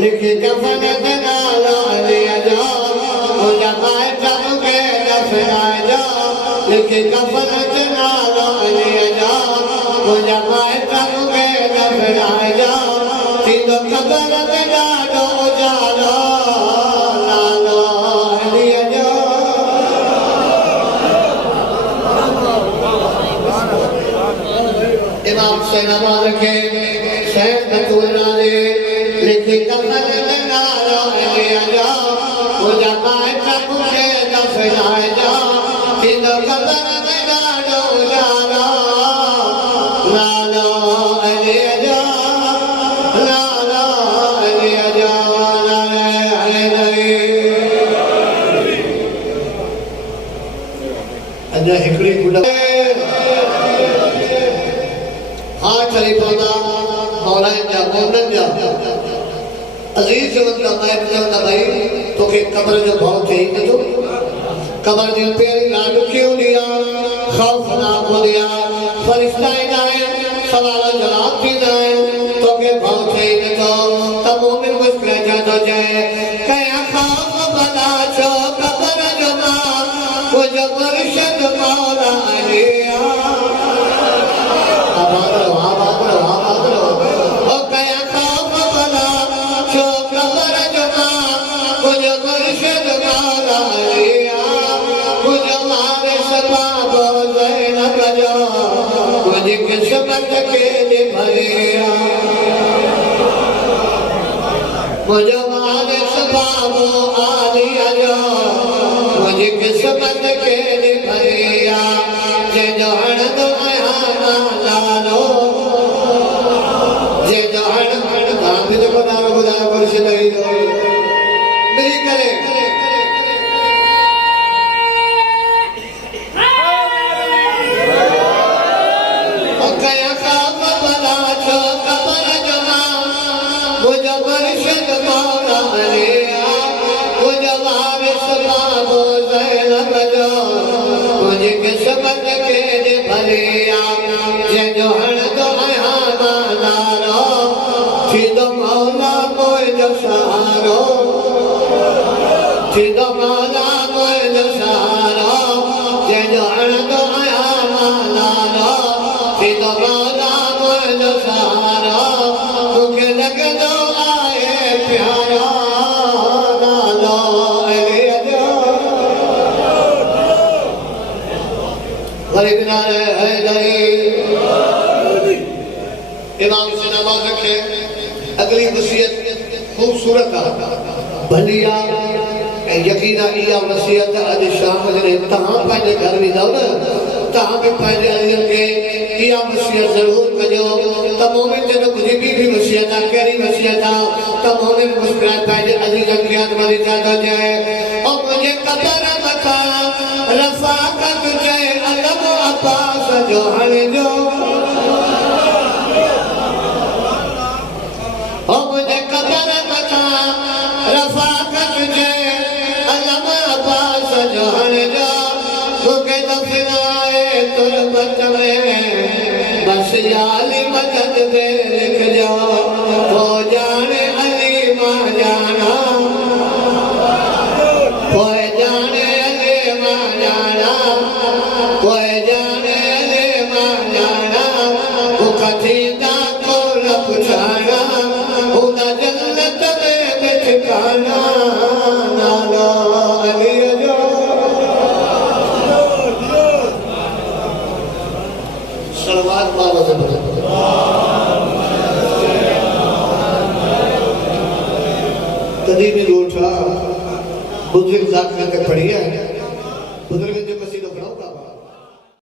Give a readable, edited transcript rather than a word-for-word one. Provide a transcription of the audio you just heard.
लिखी कफन लिखी कफन इमाम से नमाज के शहर बतूना दे लिखी कफन अजीज का भाई तो के कब्र जो भाव चाहिए तो कब्र दिल पे लाड क्यों दिया खौफनाक हो दिया फरिश्ता आए सवाल जवाब की जाए तो के भाव चाहिए तो तब मोमिन मुस्कुरा जाता जाए कया खौफ बना छो कब्र जमा वो जब मुर्शिद मौला अलिया किस्मत के भरिया मुझे मारे सबाबो आलिया जो मुझे किस्मत के भरिया जे जहन दो आना लालो जे जहन काम भी तो बना खुदा वर्ष नहीं दो नहीं करे इमाम से नमाज रखे अगली वसीयत खूबसूरत भलिया यकीना इया वसीयत अज शाम जने तहां पंहिंजे घर में जाओ न तहां भी पंहिंजे अलियन के इया वसीयत जरूर कजो त मोमिन जन मुझे भी वसीयत कहिड़ी वसीयत त मोमिन मुस्कुराए पंहिंजे अजीजन खे अजमरी जाता जाए और मुझे कब्र मथा रफाकत जाए अलम अब्बास जो हणे जो बस याली मदद दे लिख जाओ हो जाने अली मां जाना कोई जाने अली मां जाना कोई जाने अली मां जाना बुखतीदा को रखना उना जन्नत में ठिकाना नालो अली जो सलवात बाबा से कभी भी उठा बुजुर्ग जाकर पढ़िया बुजुर्ग